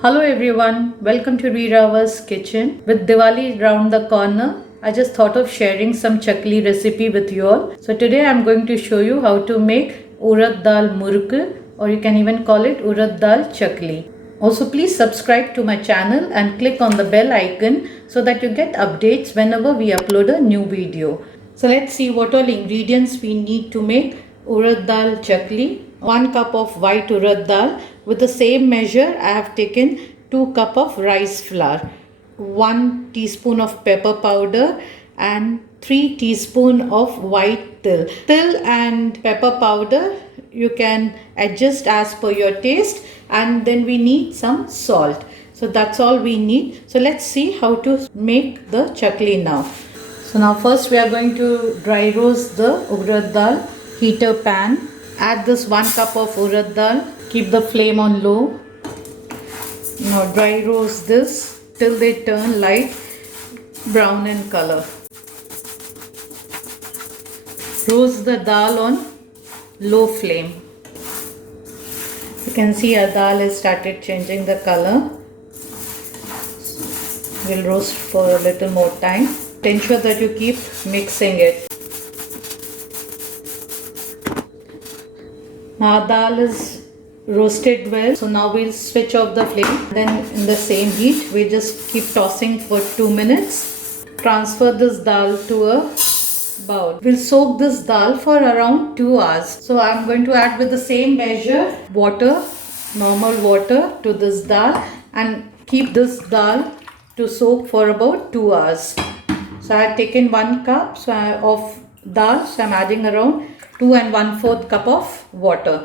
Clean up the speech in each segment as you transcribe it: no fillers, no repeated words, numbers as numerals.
Hello everyone, welcome to Reerava's kitchen. With Diwali round the corner, I just thought of sharing some chakli recipe with you all. So today I'm going to show you how to make urad dal murk, or you can even call it urad dal chakli. Also please subscribe to my channel and click on the bell icon so that you get updates whenever we upload a new video. So let's see what all ingredients we need to make urad dal chakli. 1 cup of white urad dal. With the same measure I have taken 2 cup of rice flour, 1 teaspoon of pepper powder and 3 teaspoon of white till. Till and pepper powder you can adjust as per your taste, and then we need some salt. So that's all we need. So let's see how to make the chakli now. So now first we are going to dry roast the urad dal. Heat a pan. Add this 1 cup of urad dal. Keep the flame on low. Now dry roast this till they turn light brown in color. Roast the dal on low flame. You can see our dal has started changing the color. We'll roast for a little more time. Ensure that you keep mixing it. Now dal is roasted well, so now we'll switch off the flame. Then in the same heat we just keep tossing for 2 minutes. Transfer this dal to a bowl. We'll soak this dal for around 2 hours. So I'm going to add with the same measure water, normal water to this dal, and keep this dal to soak for about 2 hours. So I have taken 1 cup of dal, so I'm adding around 2 1/4 cup of water.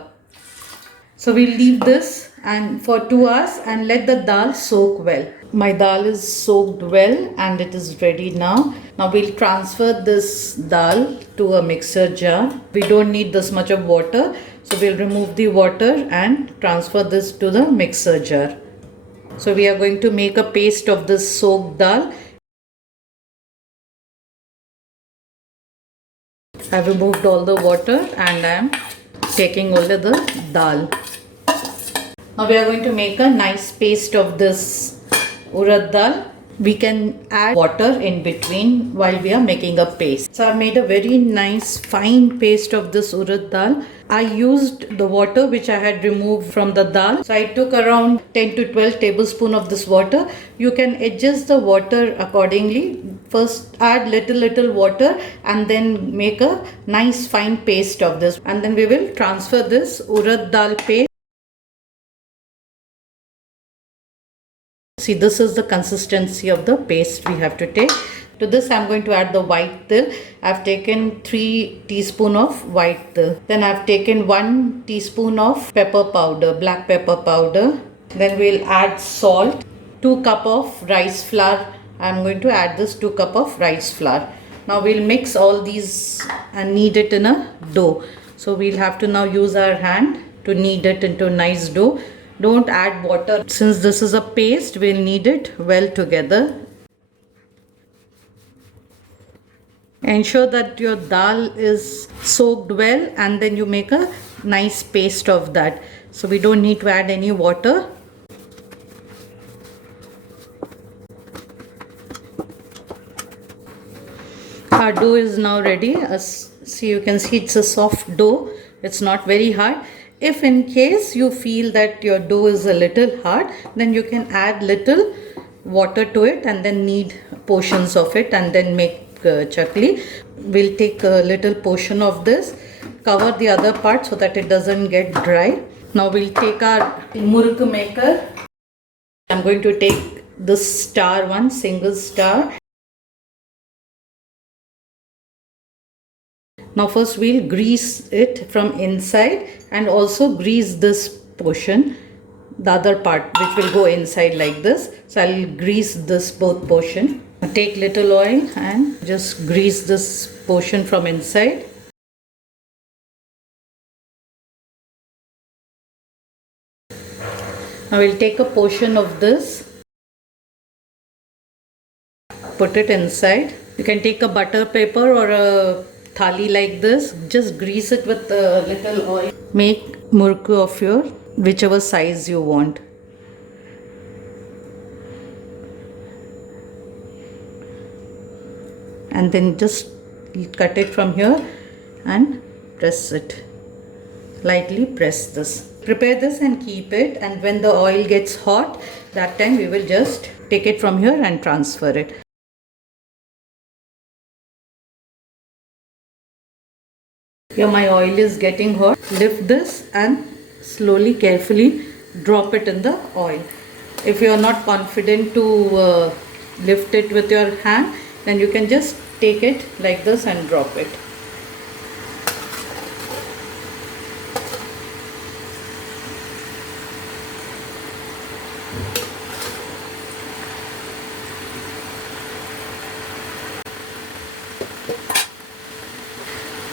So we'll leave this and for 2 hours and let the dal soak well. My dal is soaked well and it is ready now. Now we'll transfer this dal to a mixer jar. We don't need this much of water, so we'll remove the water and transfer this to the mixer jar. So we are going to make a paste of this soaked dal. I've removed all the water and I'm taking only the dal. Now we are going to make a nice paste of this urad dal. We can add water in between while we are making a paste. So I made a very nice fine paste of this urad dal. I used the water which I had removed from the dal. So I took around 10 to 12 tablespoons of this water. You can adjust the water accordingly. First add little water and then make a nice fine paste of this. And then we will transfer this urad dal paste. See, this is the consistency of the paste we have to take. To this I am going to add the white till. I have taken 3 teaspoons of white till. Then I have taken 1 teaspoon of pepper powder, black pepper powder. Then we will add salt. 2 cup of rice flour. I am going to add this 2 cup of rice flour. Now we will mix all these and knead it in a dough. So we will have to now use our hand to knead it into a nice dough. Don't add water. Since this is a paste, we'll knead it well together. Ensure that your dal is soaked well and then you make a nice paste of that. So we don't need to add any water. Our dough is now ready. See, you can see it's a soft dough. It's not very hard. If in case you feel that your dough is a little hard, then you can add little water to it and then knead portions of it and then make chakli. We'll take a little portion of this, cover the other part so that it doesn't get dry. Now we'll take our murk maker. I'm going to take this star one, single star. Now first we'll grease it from inside and also grease this portion, the other part which will go inside like this. So I'll grease this both portion. Take little oil and just grease this portion from inside. Now we'll take a portion of this, put it inside. You can take a butter paper or a thali like this, just grease it with a little oil. Make murku of your whichever size you want. and then just cut it from here and press it. Lightly press this. Prepare this and keep it, and when the oil gets hot, that time we will just take it from here and transfer it. Here my oil is getting hot. Lift this and slowly, carefully drop it in the oil. If you are not confident to lift it with your hand, then you can just take it like this and drop it.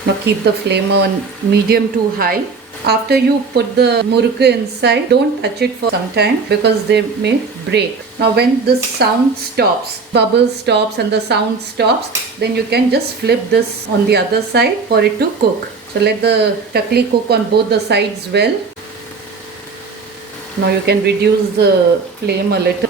Now keep the flame on medium to high. After you put the murukku inside, don't touch it for some time because they may break. Now when the sound stops, bubble stops and the sound stops, then you can just flip this on the other side for it to cook. So let the chakli cook on both the sides well. Now you can reduce the flame a little.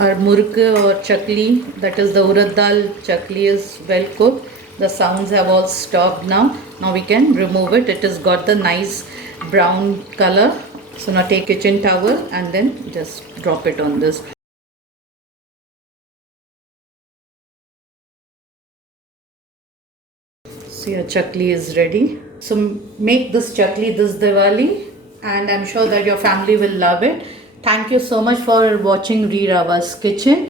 Our murukku or chakli, that is the urad dal chakli, is well cooked. The sounds have all stopped now. Now we can remove it. It has got the nice brown color. So now take kitchen towel and then just drop it on this. So your chakli is ready. So make this chakli this Diwali, and I'm sure that your family will love it. Thank you so much for watching Rava's Kitchen.